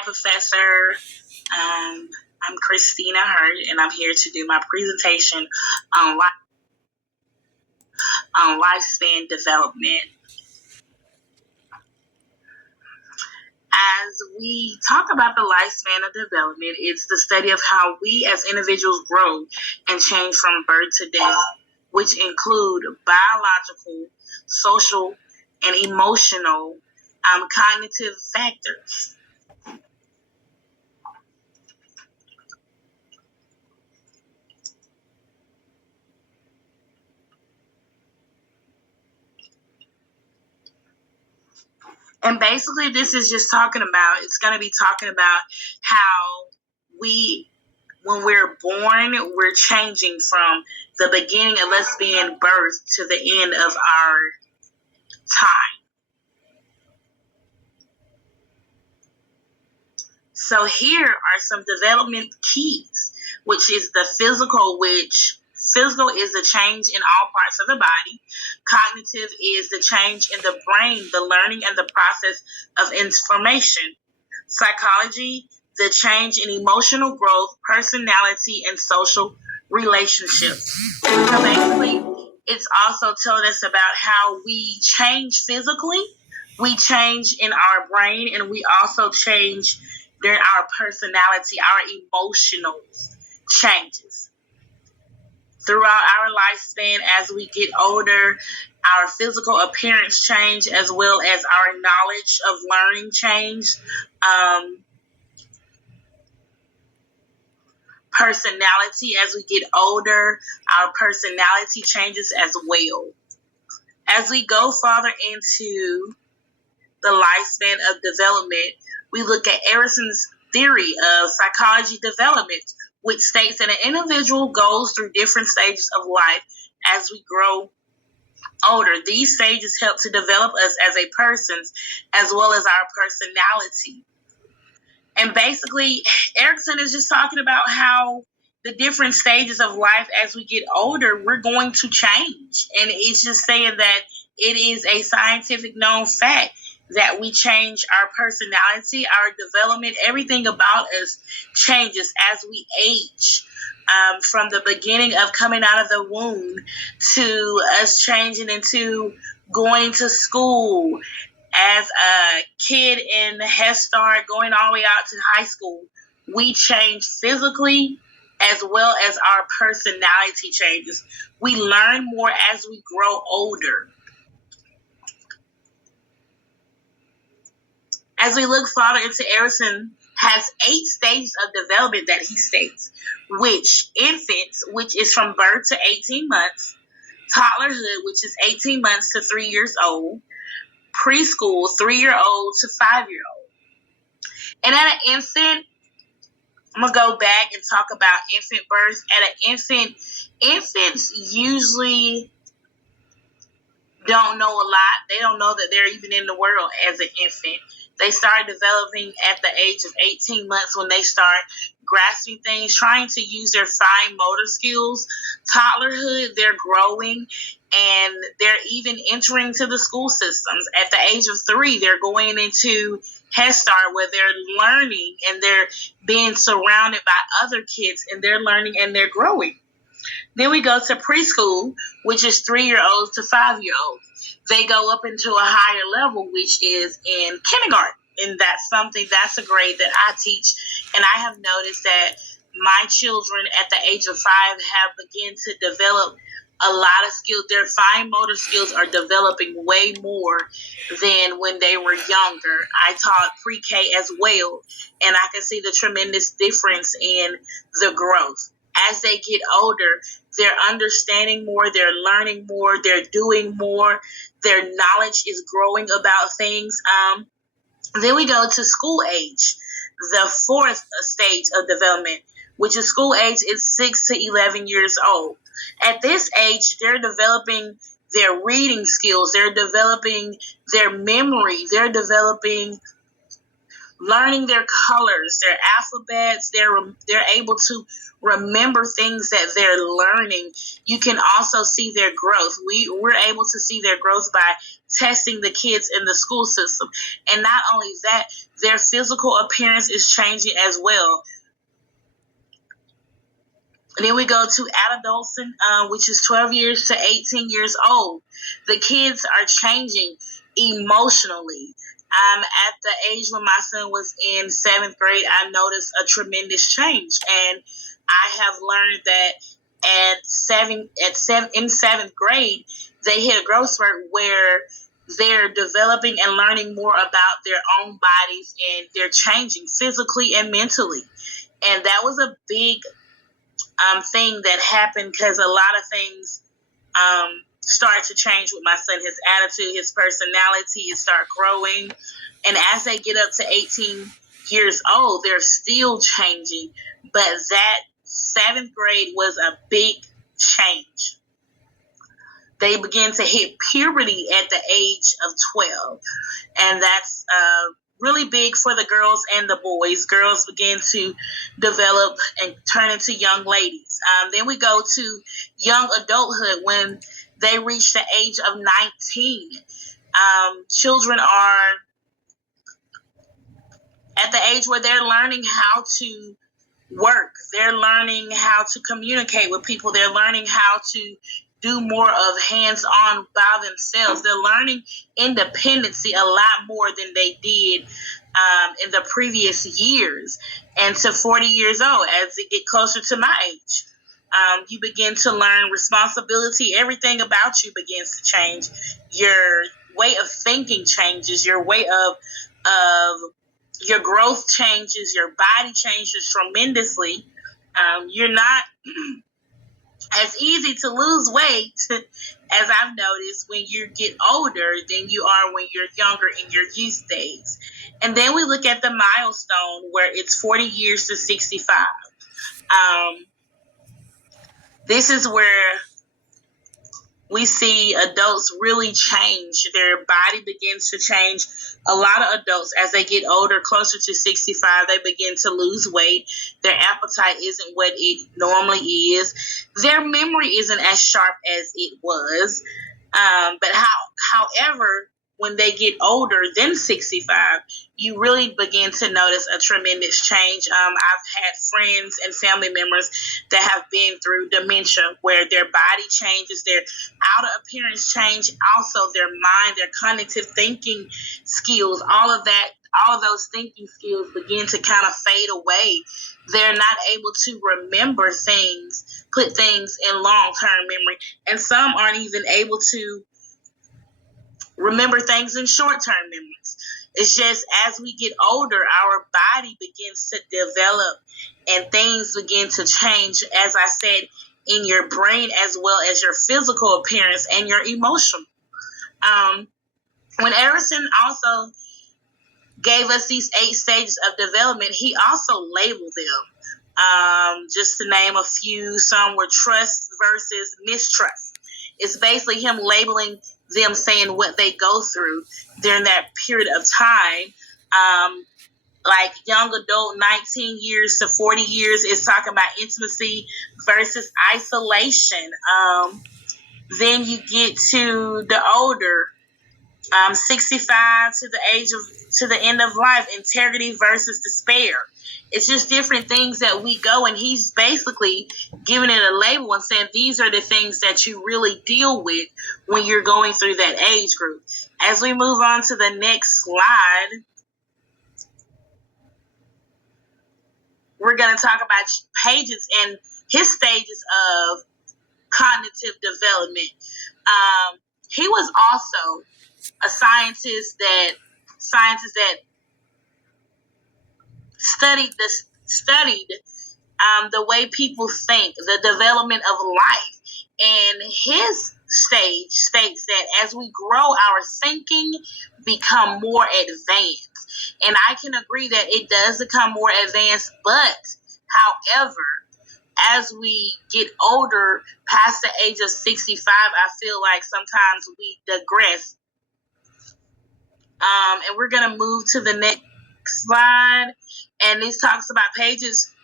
Hi, Professor. I'm Christina Hurt, and I'm here to do my presentation on lifespan development. As we talk about the lifespan of development, it's the study of how we as individuals grow and change from birth to death, which include biological, social, and emotional cognitive factors. And basically, this is just it's going to be talking about how when we're born, we're changing from the beginning of us being birthed to the end of our time. So here are some development keys, which is the physical, which physical is the change in all parts of the body. Cognitive is the change in the brain, the learning and the process of information. Psychology, the change in emotional growth, personality, and social relationships. So basically, it's also telling us about how we change physically, we change in our brain, and we also change during our personality, our emotional changes. Throughout our lifespan, as we get older, our physical appearance change as well as our knowledge of learning change. Personality, as we get older, our personality changes as well. As we go farther into the lifespan of development, we look at Erickson's theory of psychology development, which states that an individual goes through different stages of life as we grow older. These stages help to develop us as a person as well as our personality. And basically, Erickson is just talking about how the different stages of life as we get older, we're going to change. And it's just saying that it is a scientific known fact that we change our personality, our development, everything about us changes as we age. From the beginning of coming out of the womb to us changing into going to school, as a kid in the Head Start, going all the way out to high school, we change physically as well as our personality changes. We learn more as we grow older. As we look farther into Erickson, has 8 stages of development that he states, which infants, which is from birth to 18 months, toddlerhood, which is 18 months to 3 years old, preschool, 3-year-old to 5-year-old. And at an infant, I'm going to go back and talk about infant birth. At an infant, infants usually don't know a lot. They don't know that they're even in the world as an infant. They start developing at the age of 18 months when they start grasping things, trying to use their fine motor skills. Toddlerhood, they're growing, and they're even entering to the school systems. At the age of 3, they're going into Head Start, where they're learning and they're being surrounded by other kids, and they're learning and they're growing. Then we go to preschool, which is 3-year-olds to 5-year-olds. They go up into a higher level, which is in kindergarten. And that's a grade that I teach. And I have noticed that my children at the age of 5 have begun to develop a lot of skills. Their fine motor skills are developing way more than when they were younger. I taught pre-K as well, and I can see the tremendous difference in the growth. As they get older, they're understanding more, they're learning more, they're doing more, their knowledge is growing about things. Then we go to school age, the 4th stage of development, which is school age is 6 to 11 years old. At this age, they're developing their reading skills, they're developing their memory, they're developing learning their colors, their alphabets, they're able to remember things that they're learning, you can also see their growth. We're able to see their growth by testing the kids in the school system. And not only that, their physical appearance is changing as well. And then we go to adolescent, which is 12 years to 18 years old. The kids are changing emotionally. At the age when my son was in 7th grade, I noticed a tremendous change. And I have learned that in 7th grade, they hit a growth spurt where they're developing and learning more about their own bodies, and they're changing physically and mentally. And that was a big thing that happened, because a lot of things started to change with my son. His attitude, his personality, it started growing. And as they get up to 18 years old, they're still changing. But that 7th grade was a big change. They begin to hit puberty at the age of 12. And that's really big for the girls and the boys. Girls begin to develop and turn into young ladies. Then we go to young adulthood when they reach the age of 19. Children are at the age where they're learning how to work. They're learning how to communicate with people. They're learning how to do more of hands-on by themselves. They're learning independency a lot more than they did in the previous years. And to 40 years old, as they get closer to my age, you begin to learn responsibility. Everything about you begins to change. Your way of thinking changes. Your way of your growth changes. Your body changes tremendously. You're not as easy to lose weight, as I've noticed, when you get older than you are when you're younger in your youth days. And then we look at the milestone where it's 40 years to 65. This is where we see adults really change. Their body begins to change. A lot of adults, as they get older, closer to 65, they begin to lose weight. Their appetite isn't what it normally is. Their memory isn't as sharp as it was. However, when they get older than 65, you really begin to notice a tremendous change. I've had friends and family members that have been through dementia, where their body changes, their outer appearance change, also their mind, their cognitive thinking skills, all of those thinking skills begin to kind of fade away. They're not able to remember things, put things in long-term memory, and some aren't even able to remember things in short-term memories. It's just as we get older, our body begins to develop and things begin to change, as I said, in your brain as well as your physical appearance and your emotional. When Erickson also gave us these 8 stages of development, he also labeled them. Just to name a few, some were trust versus mistrust. It's basically him labeling them, saying what they go through during that period of time. Like young adult, 19 years to 40 years is talking about intimacy versus isolation. Then you get to the older, 65 to the end of life, integrity versus despair. It's just different things that we go, and he's basically giving it a label and saying these are the things that you really deal with when you're going through that age group. As we move on to the next slide, we're going to talk about Page's and his stages of cognitive development. He was also a scientist that studied the way people think, the development of life. And his stage states that as we grow, our thinking become more advanced. And I can agree that it does become more advanced, but however, as we get older, past the age of 65, I feel like sometimes we digress. And we're going to move to the next slide. And this talks about Page's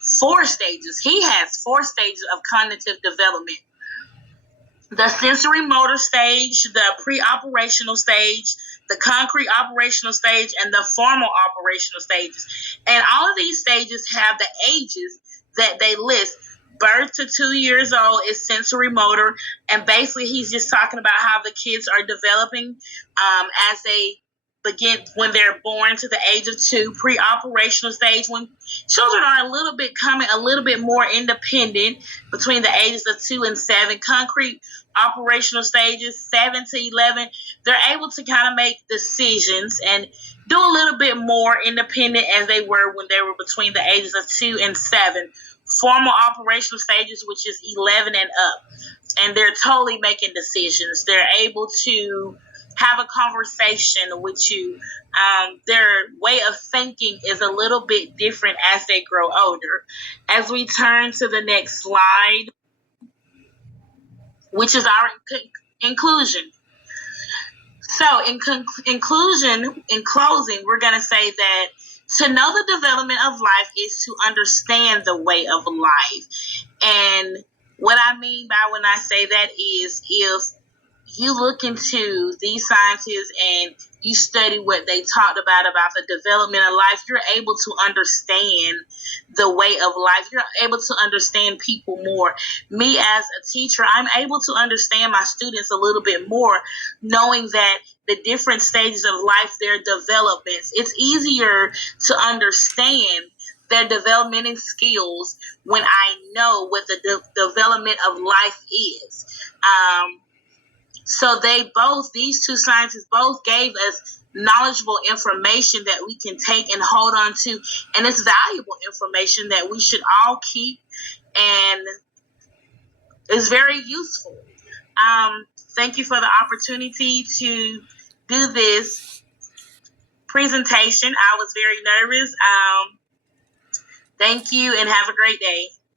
4 stages. He has 4 stages of cognitive development: the sensory motor stage, the pre-operational stage, the concrete operational stage, and the formal operational stages. And all of these stages have the ages that they list. Birth to 2 years old is sensory motor, and basically he's just talking about how the kids are developing as they begin when they're born to the age of 2. Pre-operational stage, when children are becoming a little bit more independent between the ages of 2 and 7. Concrete operational stages, 7 to 11, they're able to kind of make decisions and do a little bit more independent as they were when they were between the ages of 2 and 7. Formal operational stages, which is 11 and up, and they're totally making decisions. They're able to have a conversation with you. Their way of thinking is a little bit different as they grow older. As we turn to the next slide, which is our inclusion. So in closing, we're going to say that to know the development of life is to understand the way of life. And what I mean by when I say that is, if you look into these scientists and you study what they talked about the development of life, you're able to understand the way of life. You're able to understand people more. Me as a teacher, I'm able to understand my students a little bit more, knowing that the different stages of life, their developments, it's easier to understand their development and skills when I know what the development of life is. So these two scientists both gave us knowledgeable information that we can take and hold on to, and it's valuable information that we should all keep, and it's very useful. Thank you for the opportunity to do this presentation. I was very nervous. Thank you, and have a great day.